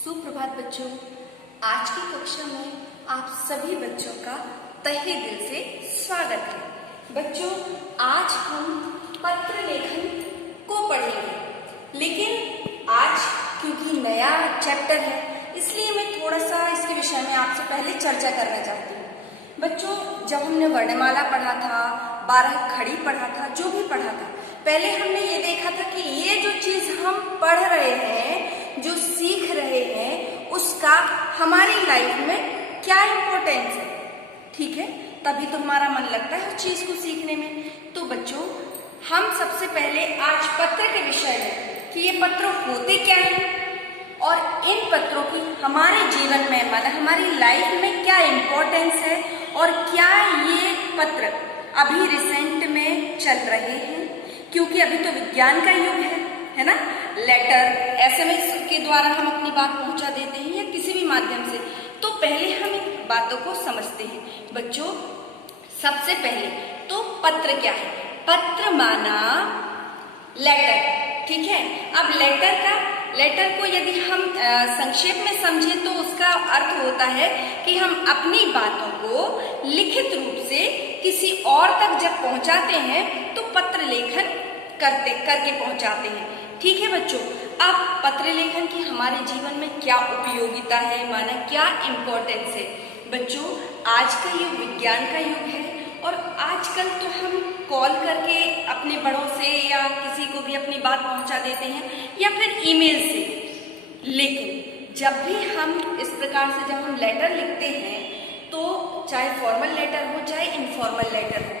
सुप्रभात बच्चों। आज की कक्षा में आप सभी बच्चों का तहे दिल से स्वागत है। बच्चों, आज हम पत्र लेखन को पढ़ेंगे, लेकिन आज क्योंकि नया चैप्टर है इसलिए मैं थोड़ा सा इसके विषय में आपसे पहले चर्चा करना चाहती हूँ। बच्चों, जब हमने वर्णमाला पढ़ा था, 12 खड़ी पढ़ा था, जो भी पढ़ा था, पहले हमने ये देखा था कि ये जो चीज हम पढ़ रहे हैं, जो सीख रहे हैं, उसका हमारी लाइफ में क्या इम्पोर्टेंस है। ठीक है, तभी तो हमारा मन लगता है उस चीज को सीखने में। तो बच्चों, हम सबसे पहले आज पत्र के विषय में कि ये पत्र होते क्या हैं और इन पत्रों की हमारे जीवन में माना हमारी लाइफ में क्या इम्पोर्टेंस है और क्या ये पत्र अभी रिसेंट में चल रहे हैं, क्योंकि अभी तो विज्ञान का युग है ना। लेटर, एसएमएस के द्वारा हम अपनी बात पहुंचा देते हैं या किसी भी माध्यम से। तो पहले हम इन बातों को समझते हैं। बच्चों, सबसे पहले तो पत्र क्या है? पत्र माना लेटर। ठीक है, अब लेटर को यदि हम संक्षेप में समझें तो उसका अर्थ होता है कि हम अपनी बातों को लिखित रूप से किसी और तक जब पहुंचाते हैं तो पत्र लेखन करके पहुंचाते हैं। ठीक है बच्चों, अब पत्र लेखन की हमारे जीवन में क्या उपयोगिता है, माना क्या इम्पोर्टेंस है। बच्चों, आज का युग विज्ञान का युग है और आजकल तो हम कॉल करके अपने बड़ों से या किसी को भी अपनी बात पहुंचा देते हैं या फिर ईमेल से। लेकिन जब भी हम इस प्रकार से जब हम लेटर लिखते हैं, तो चाहे फॉर्मल लेटर हो चाहे इनफॉर्मल लेटर हो,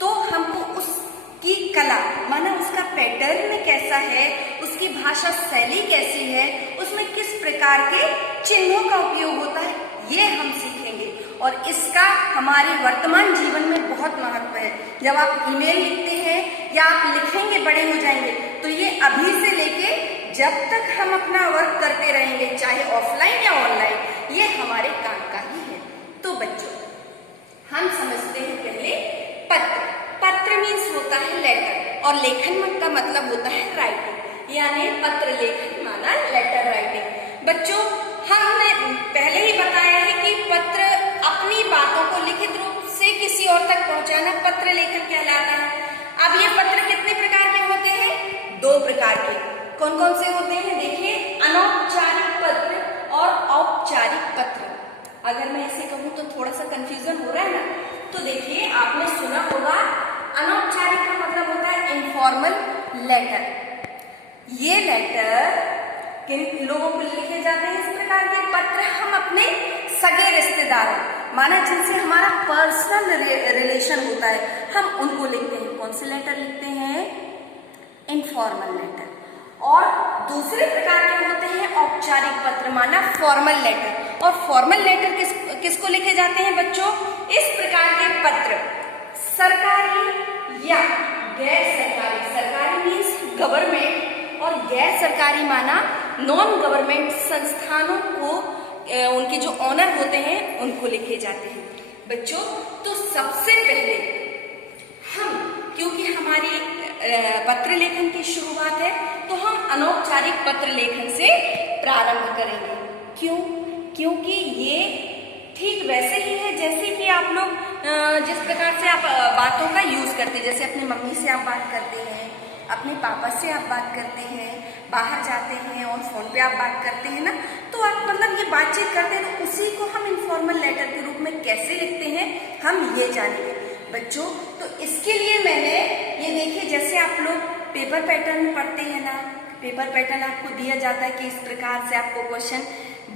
तो हमको उसकी कला माना उसका पैटर्न कैसा है, उसकी भाषा शैली कैसी है, उसमें किस प्रकार के चिन्हों का उपयोग होता है, ये हम सीखेंगे। और इसका हमारे वर्तमान जीवन में बहुत महत्व है। जब आप ईमेल लिखते हैं या आप लिखेंगे, बड़े हो जाएंगे, तो ये अभी से लेके जब तक हम अपना वर्क करते रहेंगे, चाहे ऑफलाइन या ऑनलाइन, ये हमारे काम का ही है। तो बच्चों, हम समझते हैं पहले पत्र। पत्र मीन्स होता है लेटर और लेखन का मतलब होता है राइटिंग, यानी पत्र लेखन माना लेटर राइटिंग। बच्चों, हमने पहले ही बताया है कि पत्र अपनी बातों को लिखित रूप से किसी और तक पहुंचाना पत्र लेखन कहलाता है। अब ये पत्र कितने प्रकार के होते हैं? 2 प्रकार के। कौन कौन से होते हैं? देखिए, अनौपचारिक पत्र और औपचारिक पत्र। अगर मैं ऐसे कहूँ तो थोड़ा सा कंफ्यूजन हो रहा है ना, तो देखिए, आपने सुना होगा अनौपचारिक का मतलब होता है इनफॉर्मल लेटर। ये लेटर किन लोगों को लिखे जाते हैं? इस प्रकार के पत्र हम अपने सगे रिश्तेदारों माना जिनसे हमारा पर्सनल रिलेशन होता है, हम उनको लिखते हैं। कौन से लेटर लिखते हैं? Informal letter. और दूसरे प्रकार के होते हैं औपचारिक पत्र माना फॉर्मल लेटर। और फॉर्मल लेटर किसको लिखे जाते हैं बच्चों? इस प्रकार के पत्र सरकारी या गैर सरकारी, सरकारी मीन्स गवर्नमेंट और गैर सरकारी माना नॉन गवर्नमेंट संस्थानों को, उनके जो ऑनर होते हैं उनको लिखे जाते हैं। बच्चों, तो सबसे पहले हम, क्योंकि हमारी पत्र लेखन की शुरुआत है, तो हम अनौपचारिक पत्र लेखन से प्रारंभ करेंगे। क्यों? क्योंकि ये ठीक वैसे ही है जैसे कि आप लोग जिस प्रकार से आप बातों का यूज करते हैं। जैसे अपनी मम्मी से आप बात करते हैं, अपने पापा से आप बात करते हैं, बाहर जाते हैं और फोन पे आप बात करते हैं ना, तो आप मतलब ये बातचीत करते हैं, तो उसी को हम इनफॉर्मल लेटर के रूप में कैसे लिखते हैं हम ये जानेंगे। बच्चों, तो इसके लिए मैंने ये देखिए, जैसे आप लोग पेपर पैटर्न पढ़ते हैं ना, पेपर पैटर्न आपको दिया जाता है कि इस प्रकार से आपको क्वेश्चन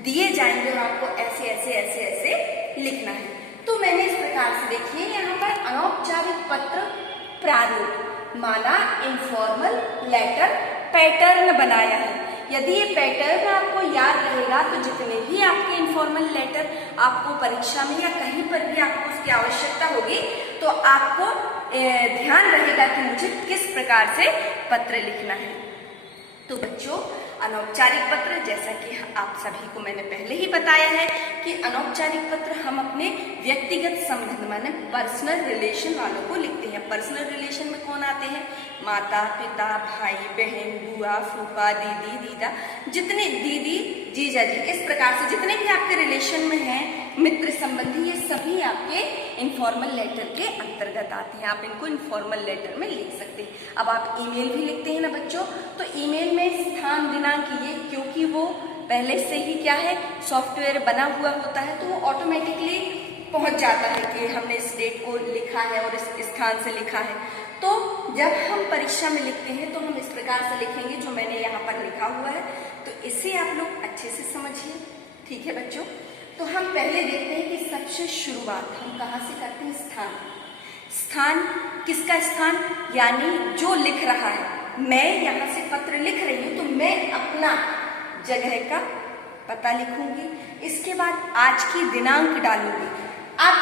दिए जाएंगे और आपको ऐसे ऐसे ऐसे ऐसे लिखना है। तो मैंने इस प्रकार से देखिए यहाँ पर अनौपचारिक पत्र प्रारूप माना इनफॉर्मल लेटर पैटर्न बनाया है। यदि ये पैटर्न आपको याद रहेगा तो जितने भी आपके इनफॉर्मल लेटर आपको परीक्षा में या कहीं पर भी आपको उसकी आवश्यकता होगी, तो आपको ध्यान रहेगा कि मुझे किस प्रकार से पत्र लिखना है। तो बच्चों, अनौपचारिक पत्र, जैसा कि आप सभी को मैंने पहले ही बताया है कि अनौपचारिक पत्र हम अपने व्यक्तिगत संबंध माने पर्सनल रिलेशन वालों को लिखते हैं। पर्सनल रिलेशन में कौन आते हैं? माता पिता, भाई बहन, बुआ फूफा, दीदी दीदा, जितने दीदी जीजा जी, इस प्रकार से जितने भी आपके रिलेशन में हैं, मित्र संबंधी, ये सभी आपके इनफॉर्मल लेटर के अंतर्गत आते हैं। आप इनको इनफॉर्मल लेटर में लिख सकते हैं। अब आप ईमेल भी लिखते हैं ना बच्चों, तो ईमेल में स्थान दिनांक ये, क्योंकि वो पहले से ही क्या है, सॉफ्टवेयर बना हुआ होता है, तो वो ऑटोमेटिकली पहुंच जाता है कि हमने इस डेट को लिखा है और इस स्थान से लिखा है। तो जब हम परीक्षा में लिखते हैं तो हम इस प्रकार से लिखेंगे, जो मैंने यहाँ पर लिखा हुआ है। तो इसे आप लोग अच्छे से समझिए, ठीक है बच्चों। तो हम पहले देखते हैं कि सबसे शुरुआत हम कहाँ से करते हैं, स्थान। स्थान किसका स्थान, यानी जो लिख रहा है, मैं यहाँ से पत्र लिख रही हूँ तो मैं अपना जगह का पता लिखूंगी। इसके बाद आज की दिनांक डालूंगी। अब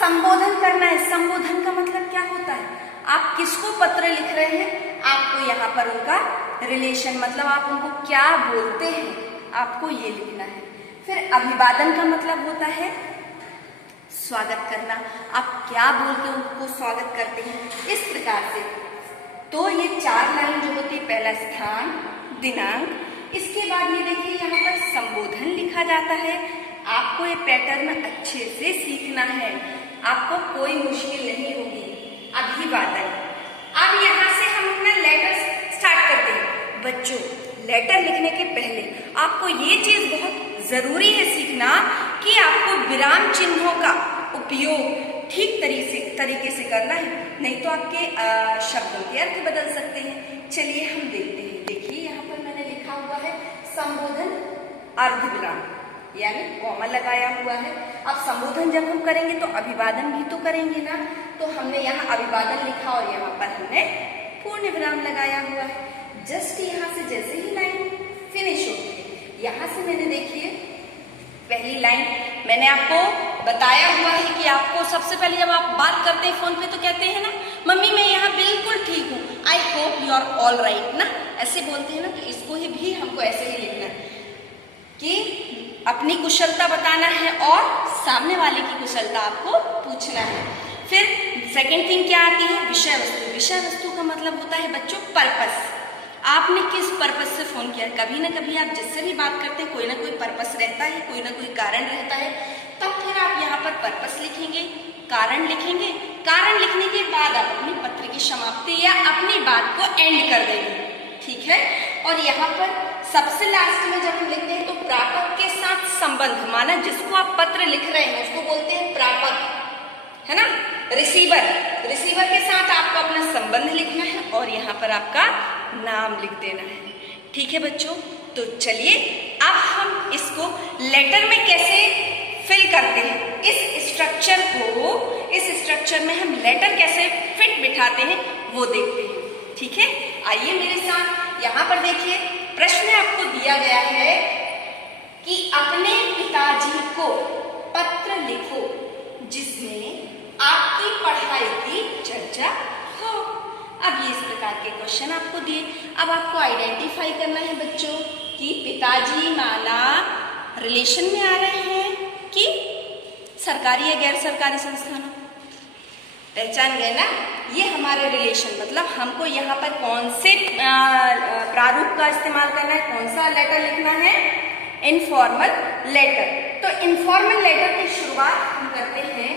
संबोधन करना है। संबोधन का मतलब क्या होता है, आप किसको पत्र लिख रहे हैं, आपको यहाँ पर उनका रिलेशन, मतलब आप उनको क्या बोलते हैं, आपको ये लिखना है। फिर अभिवादन का मतलब होता है स्वागत करना, आप क्या बोल के उनको स्वागत करते हैं, इस प्रकार से। तो ये 4 लाइन जो होती है, पहला स्थान, दिनांक, इसके बाद ये देखिए यहाँ पर संबोधन लिखा जाता है। आपको ये पैटर्न अच्छे से सीखना है, आपको कोई मुश्किल नहीं होगी। अभिवादन, अब यहाँ से हम अपना लेटर स्टार्ट करते हैं। बच्चों, लेटर लिखने के पहले आपको ये चीज बहुत जरूरी है सीखना कि आपको विराम चिन्हों का उपयोग ठीक तरीके से करना है, नहीं तो आपके शब्दों के अर्थ बदल सकते हैं। चलिए हम देखते हैं। देखिए यहाँ पर मैंने लिखा हुआ है संबोधन अर्धविराम, यानी कॉमा लगाया हुआ है। अब संबोधन जब हम करेंगे तो अभिवादन भी तो करेंगे ना, तो हमने यहाँ अभिवादन लिखा और यहाँ पर हमने पूर्ण विराम लगाया हुआ है। जस्ट यहाँ से जैसे ही लाइन फिनिश होती है, यहाँ से मैंने देखिए पहली लाइन मैंने आपको बताया हुआ है कि आपको सबसे पहले जब आप बात करते हैं फोन पे तो कहते हैं ना, मम्मी मैं यहाँ बिल्कुल ठीक हूँ, I hope you are all right ना, ऐसे बोलते हैं ना। तो इसको ही भी हमको ऐसे ही लिखना है कि अपनी कुशलता बताना है और सामने वाले की कुशलता आपको पूछना है। फिर सेकंड थिंग क्या आती है, विषय वस्तु। विषय वस्तु का मतलब होता है बच्चों पर्पस। आपने किस पर्पस से फोन किया। कभी ना कभी आप जिससे भी बात करते हैं कोई ना कोई पर्पस रहता है, कोई ना कोई कारण रहता है, तब फिर आप यहाँ पर पर्पस लिखेंगे, कारण लिखेंगे। कारण लिखने के बाद आप अपने पत्र की समाप्ति या अपनी बात को एंड कर देंगे, ठीक है। और यहाँ पर सबसे लास्ट में जब हम लिखते हैं तो प्रापक के साथ संबंध, माना जिसको आप पत्र लिख रहे हैं उसको बोलते हैं प्रापक, है ना, रिसीवर। रिसीवर के साथ आपको अपना संबंध लिखना है और यहाँ पर आपका नाम लिख देना है, ठीक है बच्चों। तो चलिए अब हम इसको लेटर में कैसे फिल करते हैं, इस स्ट्रक्चर में हम लेटर कैसे फिट बिठाते हैं वो देखते हैं, ठीक है। आइए मेरे साथ, यहाँ पर देखिए प्रश्न आपको दिया गया है कि अपने पिताजी को पत्र लिखो जिसमें आपकी पढ़ाई की चर्चा हो। अब ये इस प्रकार के क्वेश्चन आपको दिए। अब आपको आइडेंटिफाई करना है बच्चों कि पिताजी माना रिलेशन में आ रहे हैं कि सरकारी या गैर सरकारी संस्थान। पहचान गए ना, ये हमारे रिलेशन, मतलब हमको यहाँ पर कौन से प्रारूप का इस्तेमाल करना है, कौन सा लेटर लिखना है, इनफॉर्मल लेटर। तो इनफॉर्मल लेटर की शुरुआत हम करते हैं,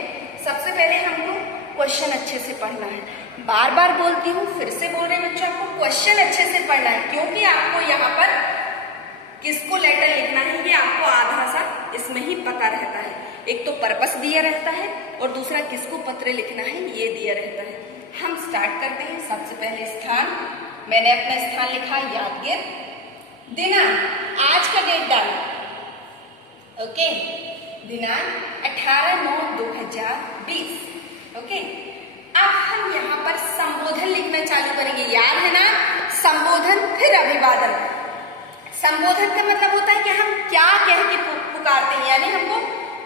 सबसे पहले हमको क्वेश्चन अच्छे से पढ़ना है। बार बार बोलती हूँ, फिर से बोल रहे बच्चों, आपको क्वेश्चन अच्छे से पढ़ना है, क्योंकि आपको यहाँ पर किसको लेटर लिखना है ये आपको आधा सा इसमें ही पता रहता है। एक तो पर्पस दिया रहता है और दूसरा किसको पत्र लिखना है ये दिया रहता है। हम स्टार्ट करते हैं। सबसे पहले स्थान, मैंने अपना स्थान लिखा यादगिर। दिनांक, आज का डेट डाला, ओके, दिनांक 18/9/2020, ओके। अब हम यहाँ पर संबोधन लिखना चालू करेंगे, याद है ना, संबोधन फिर अभिवादन। संबोधन का मतलब होता है कि हम क्या कह के पुकारते हैं, यानी हमको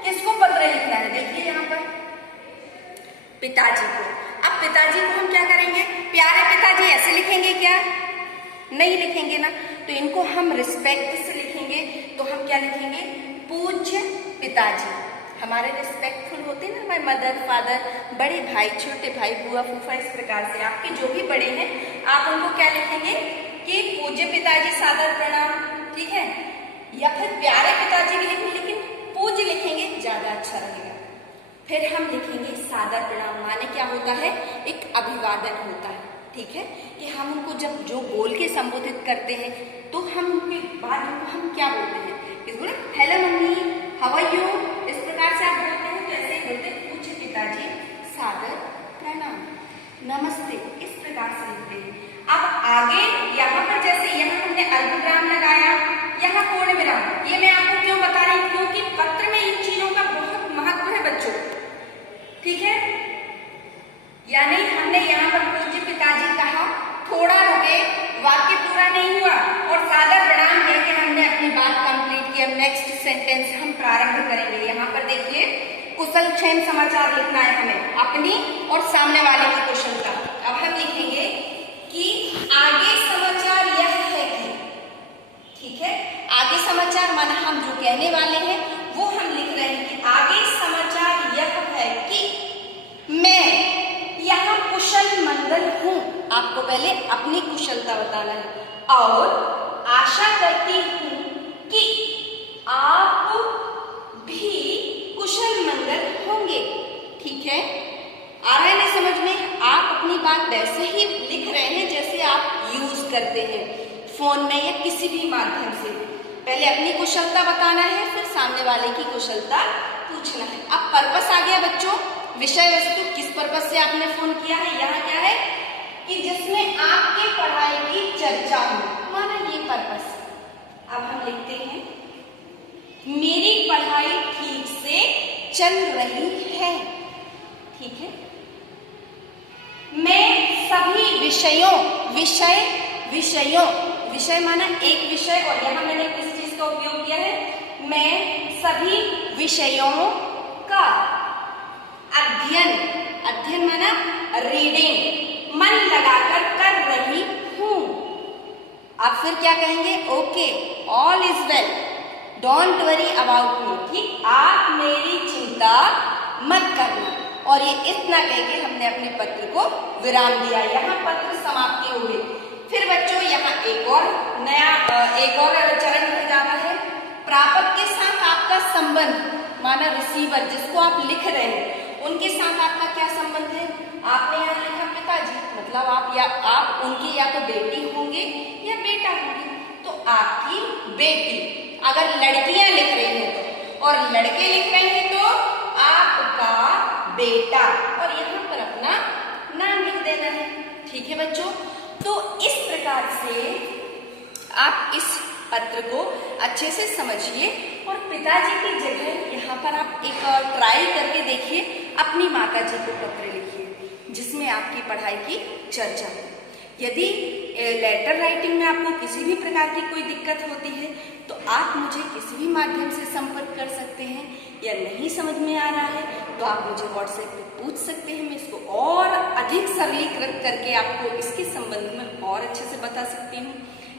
किसको पत्र लिखना है। देखिए यहाँ पर पिताजी को। अब पिताजी को हम क्या करेंगे, प्यारे पिताजी ऐसे लिखेंगे क्या, नहीं लिखेंगे ना, तो इनको हम रिस्पेक्ट से लिखेंगे। तो हम क्या लिखेंगे, पूज्य पिताजी। हमारे रिस्पेक्टफुल होते हैं ना, हमारे मदर फादर, बड़े भाई, छोटे भाई, बुआ फूफा, इस प्रकार से आपके जो भी बड़े हैं आप उनको क्या लिखेंगे कि पूज्य पिताजी, सादर प्रणाम, ठीक है। या फिर प्यारे पिताजी भी लिखेंगे, लेकिन पूज्य लिखेंगे ज्यादा अच्छा रहेगा। फिर हम लिखेंगे सादर प्रणाम, माने क्या होता है, एक अभिवादन होता है, ठीक है, कि हम उनको जब जो बोल के संबोधित करते हैं तो हम उनके बाद उनको हम क्या बोलते हैं, बोले hello mummy, how are you, इस प्रकार से आप बोलते हैं। तो ऐसे बोलते हैं पूज्य पिताजी सादर प्रणाम, नमस्ते, इस प्रकार से लिखते हैं। अब आगे यहाँ पर जैसे यहाँ हमने अल्पविराम लगाया, यहाँ पूर्ण विराम, ये मैं आपको क्यों बता रही हूँ, क्योंकि पत्र में इन चीजों का बहुत महत्व है बच्चों, ठीक है। यानी हमने यहाँ पर पूज्य पिताजी कहा, थोड़ा रुके, वाक्य पूरा नहीं हुआ और सादर प्रणाम कह के हमने अपनी बात कंप्लीट की। अब नेक्स्ट सेंटेंस हम प्रारंभ करेंगे। यहाँ पर देखिए कुशल क्षेम समाचार लिखना है हमें, अपनी और सामने वाले की कुशलता। अब हम लिखेंगे कि आगे समाचार यह है कि, ठीक है, आगे समाचार माना हम जो कहने वाले हैं वो हम लिख रहे हैं कि आगे समाचार यह है कि मैं यहाँ कुशल मंगल हूं। आपको पहले अपनी कुशलता बताना है और आशा करती हूं कि आप भी कुशल मंगल होंगे, ठीक है। आ रहा है ना समझ में? आप अपनी बात वैसे ही लिख रहे हैं जैसे आप यूज करते हैं फोन में या किसी भी माध्यम से। पहले अपनी कुशलता बताना है, फिर सामने वाले की कुशलता पूछना है। अब पर्पस आ गया बच्चों, विषय वस्तु, किस पर्पस से आपने फोन किया है। यहाँ क्या है कि जिसमें आपकी पढ़ाई की चर्चा हो, माना ये पर्पस। अब हम लिखते हैं मेरी पढ़ाई ठीक से चल रही है, ठीक है। मैं सभी विषय माना एक विषय, और यहाँ मैंने किस चीज का उपयोग किया है, मैं सभी विषयों का अध्ययन माना रीडिंग, मन लगाकर कर रही हूं। आप फिर क्या कहेंगे, okay, all is well, don't worry about me, ठीक, आप मेरी चिंता मत करना। और ये इतना कह के हमने अपने पत्र को विराम दिया। यहाँ पत्र समाप्ति हो गई। फिर बच्चों यहाँ एक और चरण हो जा रहा है, प्रापक के साथ आपका संबंध, माना रिसीवर जिसको आप लिख रहे हैं उनके साथ आपका क्या संबंध है। आपने यहाँ लिखा पिताजी, मतलब आप उनकी या तो बेटी होंगे या बेटा होंगे, तो आपकी बेटी। अगर लड़कियां लिख रही हैं तो, और लड़के लिख रहे हैं तो आपका बेटा, और यहाँ पर अपना नाम लिख देना है, ठीक है बच्चों। तो इस प्रकार से आप इस पत्र को अच्छे से समझिए और पिताजी की जगह यहाँ पर आप एक ट्राई करके देखिए, अपनी माता जी को पत्र लिखिए जिसमें आपकी पढ़ाई की चर्चा हो। यदि लेटर राइटिंग में आपको किसी भी प्रकार की कोई दिक्कत होती है तो आप मुझे किसी भी माध्यम से संपर्क कर सकते हैं, या नहीं समझ में आ रहा है तो आप मुझे व्हाट्सएप पे पूछ सकते हैं। मैं इसको और अधिक सरलीकृत करके आपको इसके संबंध में और अच्छे से बता सकती हूँ।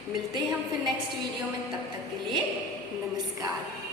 मिलते हैं हम फिर नेक्स्ट वीडियो में, तब तक के लिए नमस्कार।